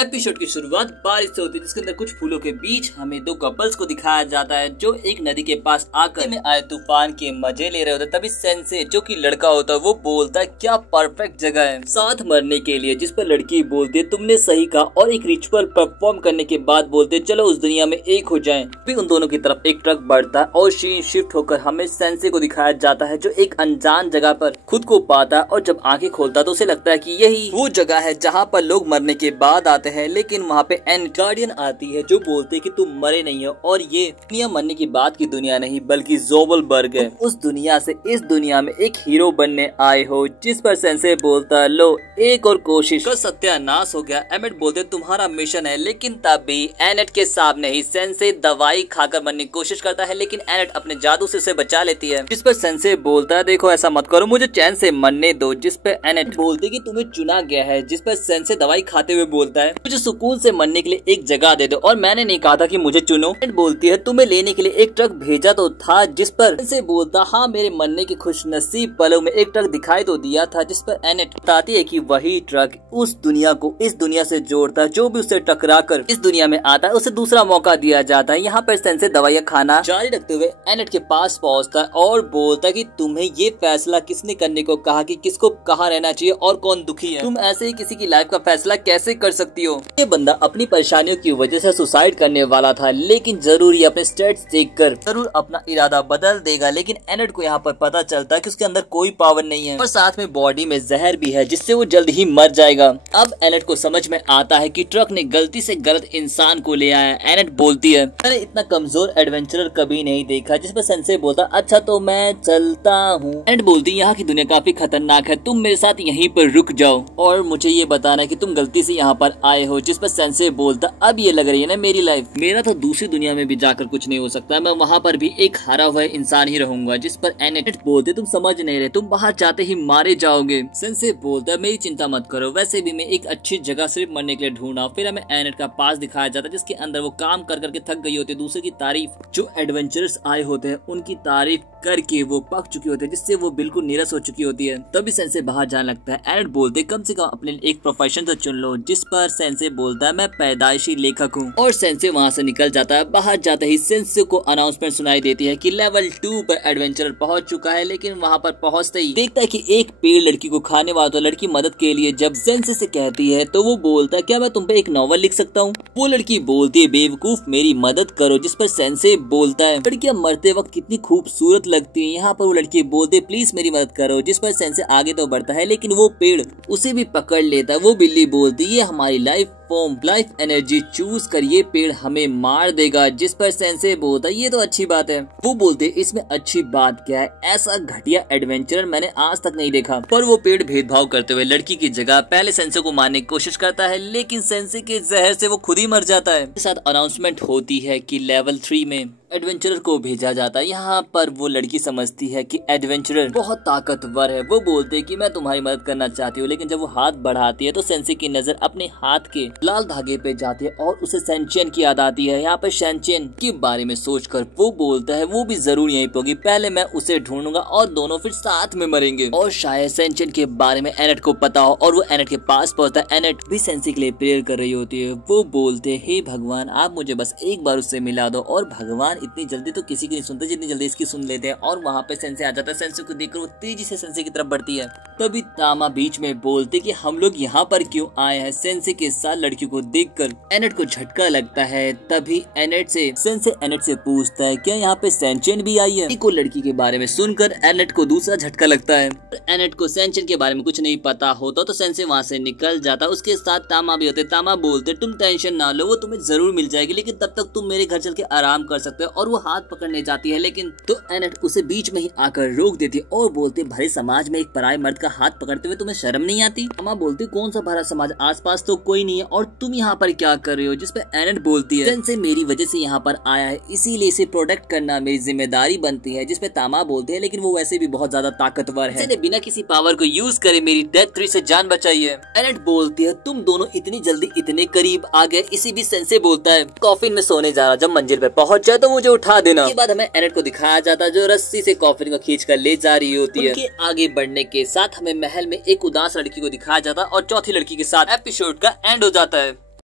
Episode की शुरुआत बारिश से होती है जिसके अंदर कुछ फूलों के बीच हमें दो कपल्स को दिखाया जाता है जो एक नदी के पास आकर में आए तूफान के मजे ले रहे होते हैं। तभी सेंसे जो कि लड़का होता है वो बोलता है क्या परफेक्ट जगह है साथ मरने के लिए, जिस पर लड़की बोलती है तुमने सही कहा और एक रिचुअल परफॉर्म करने के बाद बोलते है चलो उस दुनिया में एक हो जाएं। फिर उन दोनों की तरफ एक ट्रक बढ़ता है और सीन शिफ्ट होकर हमें सेंसे को दिखाया जाता है जो एक अनजान जगह पर खुद को पाता है और जब आंखें खोलता है तो उसे लगता है कि यही वो जगह है जहाँ पर लोग मरने के बाद आते हैं। लेकिन वहाँ पे एन गार्डियन आती है जो बोलते है कि तुम मरे नहीं हो और ये दुनिया मरने की बात की दुनिया नहीं बल्कि जोबलबर्ग है। उस दुनिया से इस दुनिया में एक हीरो बनने आए हो, जिस पर सेंसे बोलता है लो एक और कोशिश का सत्यानाश हो गया। एमेट बोलते तुम्हारा मिशन है, लेकिन तभी एनेट के सामने ही सेंसे दवाई खाकर मरने की कोशिश करता है लेकिन एनेट अपने जादू से उसे बचा लेती है। जिस पर सेंसे बोलता है देखो ऐसा मत करो, मुझे चैन से मरने दो। जिस पर एनेट बोलती है कि तुम्हें चुना गया है। जिस पर सेंसे दवाई खाते हुए बोलता है मुझे सुकून से मरने के लिए एक जगह दे दो और मैंने नहीं कहा था कि मुझे चुनो। एनेट बोलती है तुम्हें लेने के लिए एक ट्रक भेजा तो था। जिस पर सेंसे बोलता हाँ मेरे मरने के खुशनसीब पलों में एक ट्रक दिखाई तो दिया था। जिस पर एनेट बताती है कि वही ट्रक उस दुनिया को इस दुनिया से जोड़ता है, जो भी उससे टकरा कर इस दुनिया में आता है उसे दूसरा मौका दिया जाता है। यहाँ पर सेंसे दवाइयाँ खाना जारी रखते हुए एनेट के पास पहुँचता है और बोलता है कि तुम्हें ये फैसला किसने करने को कहा कि किसको कहाँ रहना चाहिए और कौन दुखी है। तुम ऐसे ही किसी की लाइफ का फैसला कैसे कर सकती हो। ये बंदा अपनी परेशानियों की वजह से सुसाइड करने वाला था, लेकिन जरूर ही अपने स्टेट्स देखकर जरूर अपना इरादा बदल देगा। लेकिन एनेट को यहाँ पर पता चलता है कि उसके अंदर कोई पावर नहीं है और साथ में बॉडी में जहर भी है जिससे वो जल्द ही मर जाएगा। अब एनेट को समझ में आता है कि ट्रक ने गलती से गलत इंसान को ले आया। एनेट बोलती है मैंने इतना कमजोर एडवेंचरर कभी नहीं देखा। जिस पर सेंसे बोलता अच्छा तो मैं चलता हूँ। एनेट बोलती यहाँ की दुनिया काफी खतरनाक है, तुम मेरे साथ यहीं पर रुक जाओ और मुझे ये बताना है कि तुम गलती से यहाँ पर आए हो। जिस पर सेंसे बोलता अब ये लग रही है ना मेरी लाइफ, मेरा तो दूसरी दुनिया में भी जाकर कुछ नहीं हो सकता, मैं वहाँ पर भी एक हारा हुआ इंसान ही रहूंगा। जिस पर एनेट बोलते तुम समझ नहीं रहे, तुम बाहर जाते ही मारे जाओगे। सेंसे बोलता मेरी चिंता मत करो, वैसे भी मैं एक अच्छी जगह सिर्फ मरने के लिए ढूंढा। फिर हमें एनेट का पास दिखाया जाता है जिसके अंदर वो काम कर करके थक गई होती है। दूसरे की तारीफ जो एडवेंचरर्स आए होते हैं उनकी तारीफ करके वो पक चुकी होती है, जिससे वो बिल्कुल निराश हो चुकी होती है। तभी सेंसे बाहर जाने लगता है। एनेट बोलते कम से कम अपने एक प्रोफेशन तो चुन लो। जिस पर सेंसे बोलता है मैं पैदाइशी लेखक हूँ और सेंसे वहाँ से निकल जाता है। बाहर जाते ही सेंसे को अनाउंसमेंट सुनाई देती है कि लेवल 2 पर एडवेंचरर पहुंच चुका है। लेकिन वहाँ पर पहुंचते ही देखता है कि एक पेड़ लड़की को खाने वाला। तो लड़की मदद के लिए जब सेंसे से कहती है तो वो बोलता है क्या मैं तुम पे एक नॉवल लिख सकता हूँ। वो लड़की बोलती है बेवकूफ मेरी मदद करो। जिस पर सेंसे बोलता है लड़कियां मरते वक्त कितनी खूबसूरत लगती है। यहाँ पर वो लड़की बोलते प्लीज मेरी मदद करो। जिस पर सेंसे आगे तो बढ़ता है लेकिन वो पेड़ उसे भी पकड़ लेता है। वो बिल्ली बोलती है ये हमारी life form life energy choose कर ये पेड़ हमें मार देगा। जिस पर सेंसे बोलता है ये तो अच्छी बात है। वो बोलते इसमें अच्छी बात क्या है, ऐसा घटिया एडवेंचरर मैंने आज तक नहीं देखा। पर वो पेड़ भेदभाव करते हुए लड़की की जगह पहले सेंसे को मारने की कोशिश करता है लेकिन सेंसे के जहर से वो खुद ही मर जाता है। इसके साथ अनाउंसमेंट होती है कि लेवल 3 में एडवेंचरर को भेजा जाता है। यहाँ पर वो लड़की समझती है कि एडवेंचरर बहुत ताकतवर है। वो बोलते हैं कि मैं तुम्हारी मदद करना चाहती हूँ। लेकिन जब वो हाथ बढ़ाती है तो सेंसे की नजर अपने हाथ के लाल धागे पे जाती है और उसे सेंचियन की याद आती है। यहाँ पर सेंचियन के बारे में सोचकर वो बोलता है वो भी जरूर यहीं होगी, पहले मैं उसे ढूंढूंगा और दोनों फिर साथ में मरेंगे। और शायद सेंचियन के बारे में एनेट को पता हो और वो एनेट के पास पहुंचता है। एनेट भी सेंसे के लिए प्रेयर कर रही होती है। वो बोलते हे भगवान आप मुझे बस एक बार उससे मिला दो। और भगवान इतनी जल्दी तो किसी की नहीं सुनते जितनी जल्दी इसकी सुन लेते हैं। और वहाँ पे सेंसे आ जाता है। सेंसे को देखकर वो तेजी से सेंसे की तरफ बढ़ती है। तभी तामा बीच में बोलते कि हम लोग यहाँ पर क्यों आए हैं। सेंसे के साथ लड़की को देखकर एनेट को झटका लगता है। तभी सेंसे एनेट से पूछता है क्या यहाँ पे सेंचियन भी आई है। को लड़की के बारे में सुनकर एनेट को दूसरा झटका लगता है। एनेट को सेंचियन के बारे में कुछ नहीं पता होता तो सेंसे वहाँ से निकल जाता। उसके साथ तामा भी होते। तामा बोलते तुम टेंशन ना लो, वो तुम्हें जरूर मिल जाएगी, लेकिन तब तक तुम मेरे घर चल के आराम कर सकते हो। और वो हाथ पकड़ने जाती है लेकिन तो एनेट उसे बीच में ही आकर रोक देती है और बोलते भरे समाज में एक पराये मर्द का हाथ पकड़ते हुए तुम्हें शर्म नहीं आती। तामा बोलती कौन सा भरा समाज, आसपास तो कोई नहीं है और तुम यहाँ पर क्या कर रहे हो। जिस पे एनेट बोलती है सेंसे मेरी वजह से यहाँ पर आया है, इसीलिए इसे प्रोटेक्ट करना मेरी जिम्मेदारी बनती है। जिस पे तामा बोलते हैं लेकिन वो वैसे भी बहुत ज्यादा ताकतवर है, बिना किसी पावर को यूज करे मेरी डेथ 3 से जान बचाई है। एनेट बोलती है तुम दोनों इतनी जल्दी इतने करीब आ गए। इसी बीच सेंसे बोलता है कॉफिन में सोने जा रहा, जब मंजिल पे पहुंच जाए तो मुझे उठा देना। इसके बाद हमें एनेट को दिखाया जाता है जो रस्सी से कॉफिन को खींच कर ले जा रही होती है। उनके आगे बढ़ने के साथ हमें महल में एक उदास लड़की को दिखाया जाता है और चौथी लड़की के साथ एपिसोड का एंड हो जाता है।